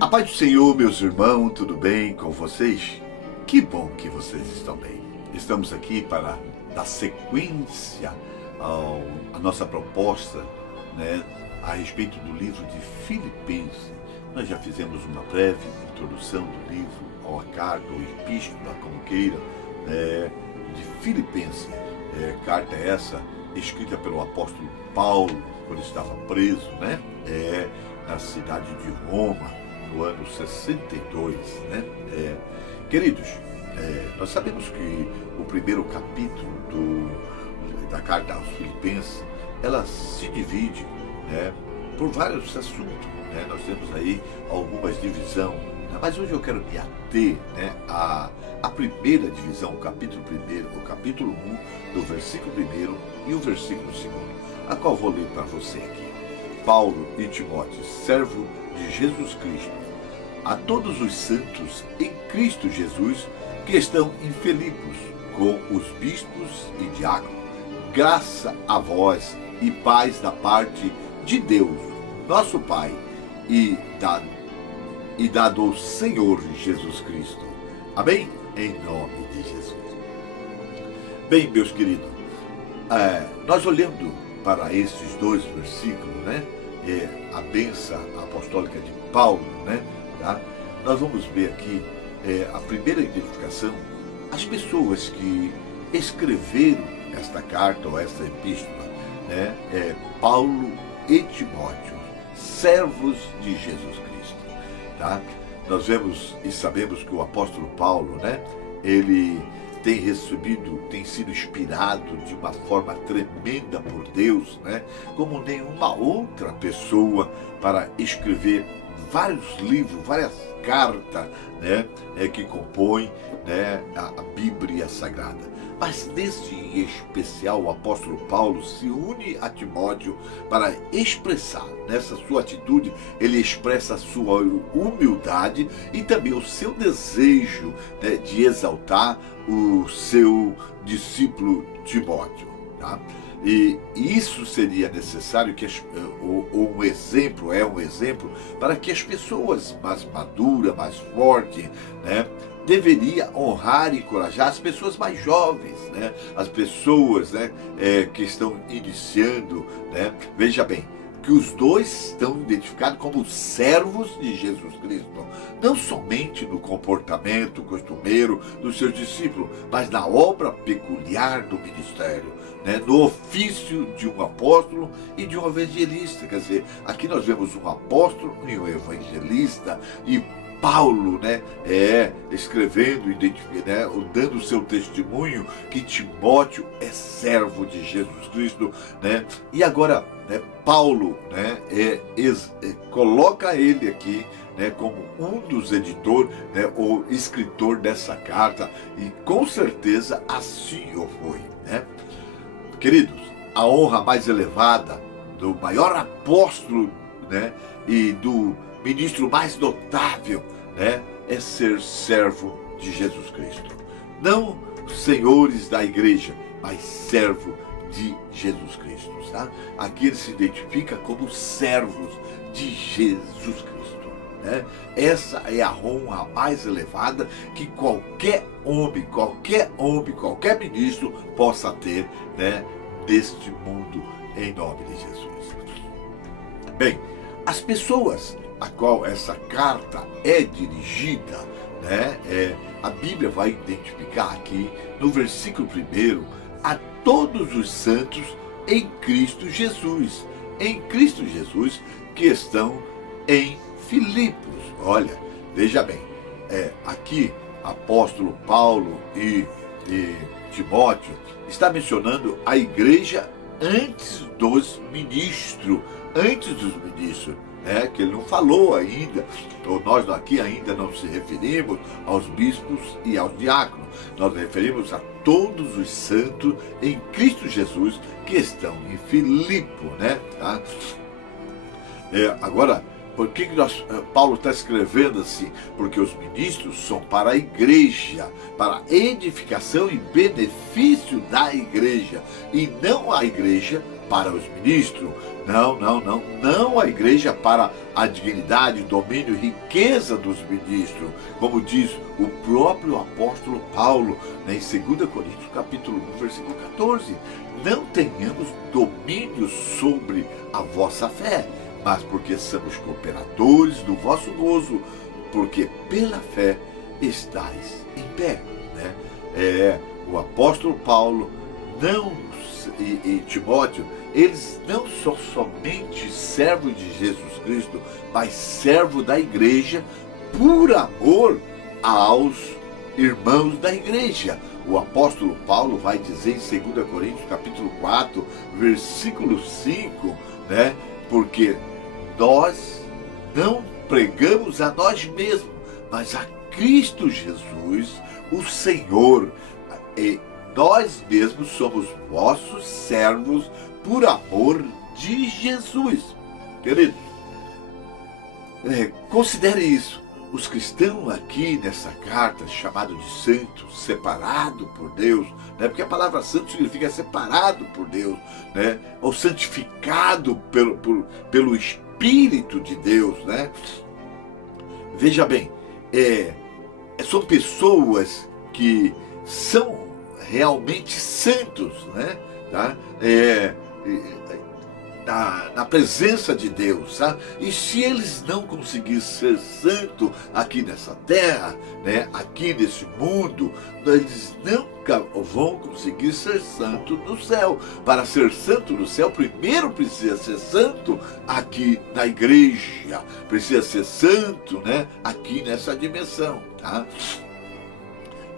A paz do Senhor, meus irmãos, tudo bem com vocês? Que bom que vocês estão bem. Estamos aqui para dar sequência à nossa proposta, a respeito do livro de Filipenses. Nós já fizemos uma breve introdução do livro, ou a carta, ou epístola, como queira, de Filipenses. Carta essa escrita pelo apóstolo Paulo, quando estava preso, na cidade de Roma, no ano 62, Queridos, nós sabemos que o primeiro capítulo da carta aos Filipenses, ela se divide, por vários assuntos, Nós temos aí algumas divisões, mas hoje eu quero me ater, à primeira divisão, o capítulo 1, o capítulo 1, do versículo 1 e o versículo 2, a qual vou ler para você aqui. Paulo e Timóteo, servo de Jesus Cristo, a todos os santos em Cristo Jesus que estão em Filipos, com os bispos e diáconos, graça a vós e paz da parte de Deus, nosso Pai, e da do Senhor Jesus Cristo. Amém? Em nome de Jesus. Bem, meus queridos, nós olhando para estes dois versículos, a bênção apostólica de Paulo, nós vamos ver aqui a primeira identificação, as pessoas que escreveram esta carta ou esta epístola, Paulo e Timóteo, servos de Jesus Cristo. Nós vemos e sabemos que o apóstolo Paulo, ele tem sido inspirado de uma forma tremenda por Deus, como nenhuma outra pessoa, para escrever vários livros, várias cartas, que compõem, a Bíblia Sagrada. Mas neste especial, o apóstolo Paulo se une a Timóteo para expressar, nessa sua atitude, ele expressa a sua humildade e também o seu desejo, de exaltar o seu discípulo Timóteo. E isso seria necessário que um exemplo para que as pessoas mais maduras, mais fortes, deveria honrar e encorajar as pessoas mais jovens, as pessoas, que estão iniciando, Veja bem, que os dois estão identificados como servos de Jesus Cristo, não somente no comportamento costumeiro dos seus discípulos, mas na obra peculiar do ministério, no ofício de um apóstolo e de um evangelista. Quer dizer, aqui nós vemos um apóstolo e um evangelista, e Paulo, escrevendo, dando o seu testemunho que Timóteo é servo de Jesus Cristo, E agora, Paulo, coloca ele aqui, como um dos editores, ou escritor dessa carta, e com certeza assim o foi, Queridos, a honra mais elevada do maior apóstolo, e do ministro mais notável, é ser servo de Jesus Cristo. Não senhores da igreja, mas servo de Jesus Cristo. Aqui ele se identifica como servos de Jesus Cristo. Essa é a honra mais elevada que qualquer homem, qualquer ministro possa ter, deste mundo, em nome de Jesus. Bem, as pessoas a qual essa carta é dirigida, a Bíblia vai identificar aqui no versículo 1 a todos os santos em Cristo Jesus, que estão em Filipos. Olha, veja bem, aqui apóstolo Paulo e Timóteo está mencionando a igreja antes dos ministros, que ele não falou ainda, ou nós aqui ainda não se referimos aos bispos e aos diáconos, nós nos referimos a todos os santos em Cristo Jesus que estão em Filipo, Agora, por que Paulo está escrevendo assim? Porque os ministros são para a igreja, para edificação e benefício da igreja, e não a igreja para os ministros. Não, não, não. Não a igreja para a dignidade, domínio e riqueza dos ministros. Como diz o próprio apóstolo Paulo, né, em 2 Coríntios capítulo 1, versículo 14. Não tenhamos domínio sobre a vossa fé, mas porque somos cooperadores do vosso gozo, porque pela fé estáis em pé. Né? O apóstolo Paulo e Timóteo, eles não são somente servos de Jesus Cristo, mas servos da igreja por amor aos irmãos da igreja. O apóstolo Paulo vai dizer em 2 Coríntios capítulo 4, versículo 5, né? Porque nós não pregamos a nós mesmos, mas a Cristo Jesus, o Senhor. E nós mesmos somos vossos servos por amor de Jesus. Querido, considere isso. Os cristãos aqui nessa carta, chamado de santos, separado por Deus, né? Porque a palavra santo significa separado por Deus, né? Ou santificado pelo Espírito de Deus, né? Veja bem, são pessoas que são realmente santos, né? Tá? Na presença de Deus, sabe? E se eles não conseguirem ser santos aqui nessa terra, né, aqui nesse mundo, eles nunca vão conseguir ser santo no céu. Para ser santo no céu, primeiro precisa ser santo aqui na igreja, precisa ser santo, né, aqui nessa dimensão, tá?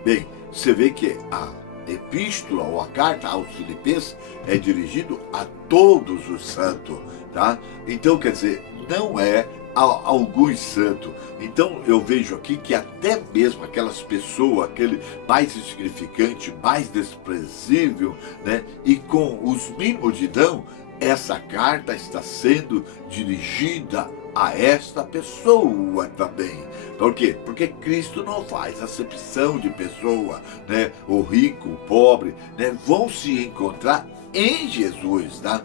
Bem, você vê que a epístola ou a carta aos Filipenses é dirigido a todos os santos, tá? Então, quer dizer, não é a alguns santos. Então, eu vejo aqui que até mesmo aquelas pessoas, aquele mais insignificante, mais desprezível, né? E com os mínimos de dão, essa carta está sendo dirigida a esta pessoa também. Por quê? Porque Cristo não faz acepção de pessoa, né? O rico, o pobre, né? Vão se encontrar em Jesus, tá?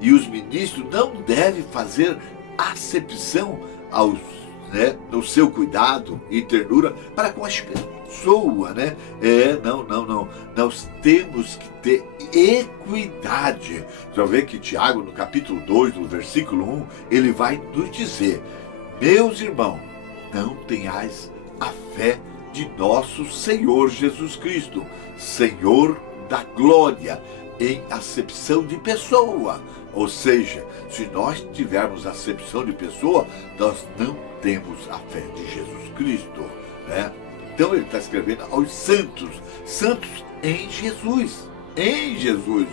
E os ministros não devem fazer acepção aos, né, no seu cuidado e ternura para com as pessoas, né? Não. Nós temos que ter equidade. Já vê que Tiago, no capítulo 2, no versículo 1, ele vai nos dizer: meus irmãos, não tenhais a fé de nosso Senhor Jesus Cristo, Senhor da glória, em acepção de pessoa. Ou seja, se nós tivermos acepção de pessoa, nós não temos a fé de Jesus Cristo, né? Então ele está escrevendo aos santos, santos em Jesus,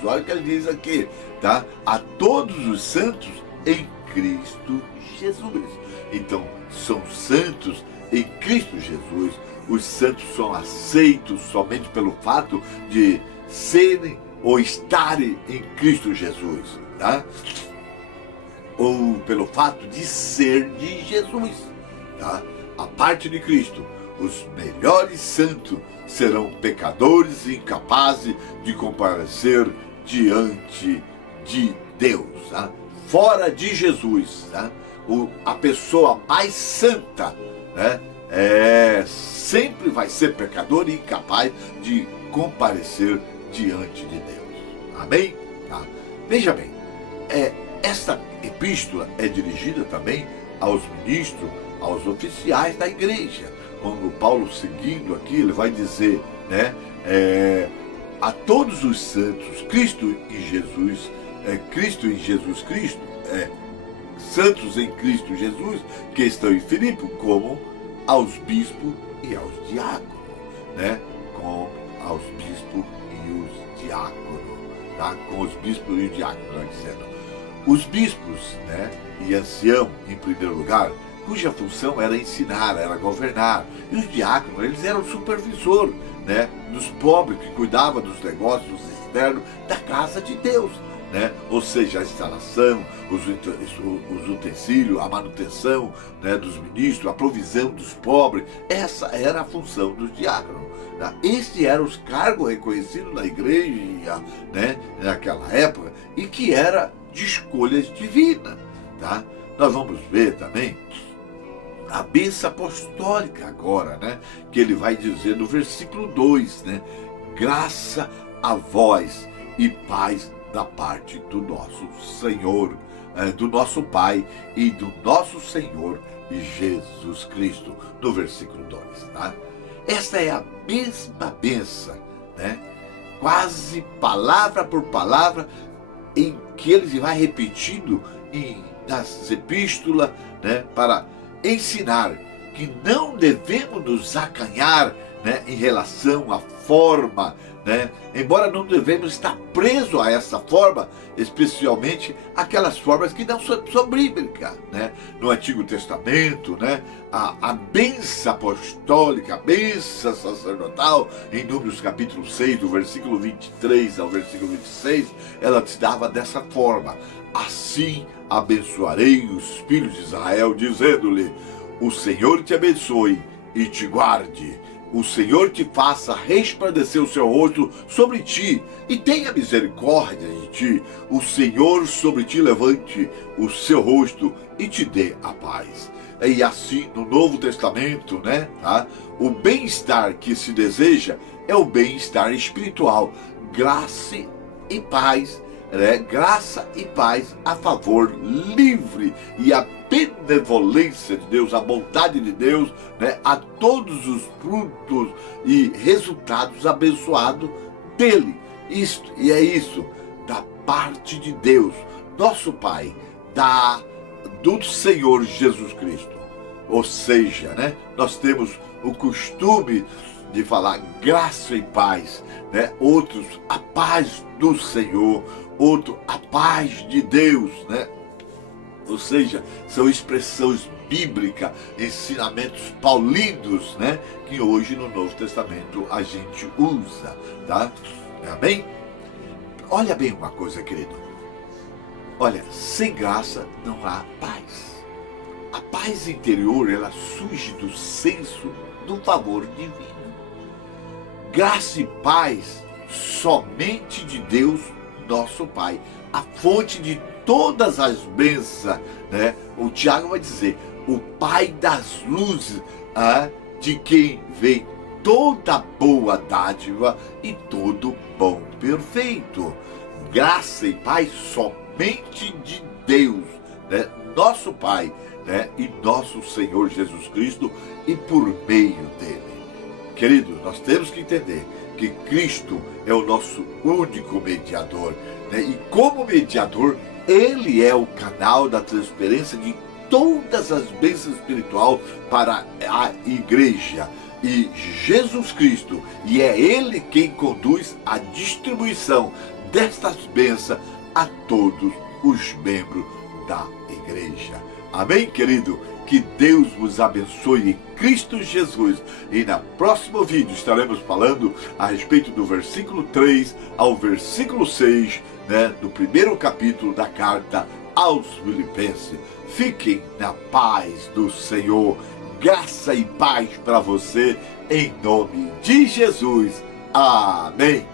olha o que ele diz aqui, tá? A todos os santos em Cristo Jesus. Então, são santos em Cristo Jesus. Os santos são aceitos somente pelo fato de serem ou estarem em Cristo Jesus, tá? Ou pelo fato de ser de Jesus, tá? A parte de Cristo, os melhores santos serão pecadores e incapazes de comparecer diante de Deus, tá? Fora de Jesus, tá? A pessoa mais santa, né, sempre vai ser pecador e incapaz de comparecer diante de Deus. Amém? Tá? Veja bem, esta epístola é dirigida também aos ministros, aos oficiais da igreja. Quando Paulo, seguindo aqui, ele vai dizer, né, a todos os santos, Cristo em Jesus Cristo, santos em Cristo Jesus, que estão em Filipe, como aos bispos e aos diáconos, né? Com aos bispos e os diáconos, tá? Com os bispos e os diáconos, nós dizendo. Os bispos, né, e ancião, em primeiro lugar, cuja função era ensinar, era governar. E os diáconos, eles eram supervisor, né, dos pobres, que cuidavam dos negócios externos da casa de Deus, né? Ou seja, a instalação, os utensílios, a manutenção, né, dos ministros, a provisão dos pobres. Essa era a função dos diáconos. Tá? Estes eram os cargos reconhecidos na igreja, né, naquela época, e que era de escolhas divinas. Tá? Nós vamos ver também a bênção apostólica agora, né, que ele vai dizer no versículo 2, né, graça a vós e paz da parte do nosso Senhor, do nosso Pai e do nosso Senhor Jesus Cristo, no versículo 2. Tá? Esta é a mesma bênção, né? Quase palavra por palavra, em que ele vai repetindo nas epístolas, né? Para ensinar que não devemos nos acanhar, né? Em relação à forma, né? Embora não devemos estar presos a essa forma, especialmente aquelas formas que não são bíblicas, né? No Antigo Testamento, né? A bênção apostólica, a bênção sacerdotal, em Números capítulo 6, do versículo 23 ao versículo 26, ela te dava dessa forma: assim abençoarei os filhos de Israel, dizendo-lhe, o Senhor te abençoe e te guarde. O Senhor te faça resplandecer o seu rosto sobre ti e tenha misericórdia de ti. O Senhor sobre ti levante o seu rosto e te dê a paz. E assim, no Novo Testamento, né, tá? O bem-estar que se deseja é o bem-estar espiritual. Graça e paz, né? Graça e paz a favor livre, e a benevolência de Deus, a bondade de Deus, né, a todos os frutos e resultados abençoados dele. E é isso, da parte de Deus, nosso Pai, do Senhor Jesus Cristo. Ou seja, né, nós temos o costume de falar graça e paz, né? Outros, a paz do Senhor, outro, a paz de Deus, né? Ou seja, são expressões bíblicas, ensinamentos paulinos, né? Que hoje no Novo Testamento a gente usa, tá? Amém? Olha bem uma coisa, querido. Olha, sem graça não há paz. A paz interior, ela surge do senso do favor divino. Graça e paz somente de Deus, nosso Pai, a fonte de todas as bênçãos, né? O Tiago vai dizer, o Pai das luzes, de quem vem toda boa dádiva e todo bom perfeito. Graça e paz somente de Deus, né? Nosso Pai, né? E nosso Senhor Jesus Cristo, e por meio dele. Querido, nós temos que entender que Cristo é o nosso único mediador, né? E como mediador, ele é o canal da transferência de todas as bênçãos espirituais para a igreja. E Jesus Cristo, e é ele quem conduz a distribuição destas bênçãos a todos os membros da igreja. Amém, querido? Que Deus vos abençoe em Cristo Jesus. E no próximo vídeo estaremos falando a respeito do versículo 3 ao versículo 6, né, do primeiro capítulo da carta aos Filipenses. Fiquem na paz do Senhor. Graça e paz para você, em nome de Jesus. Amém.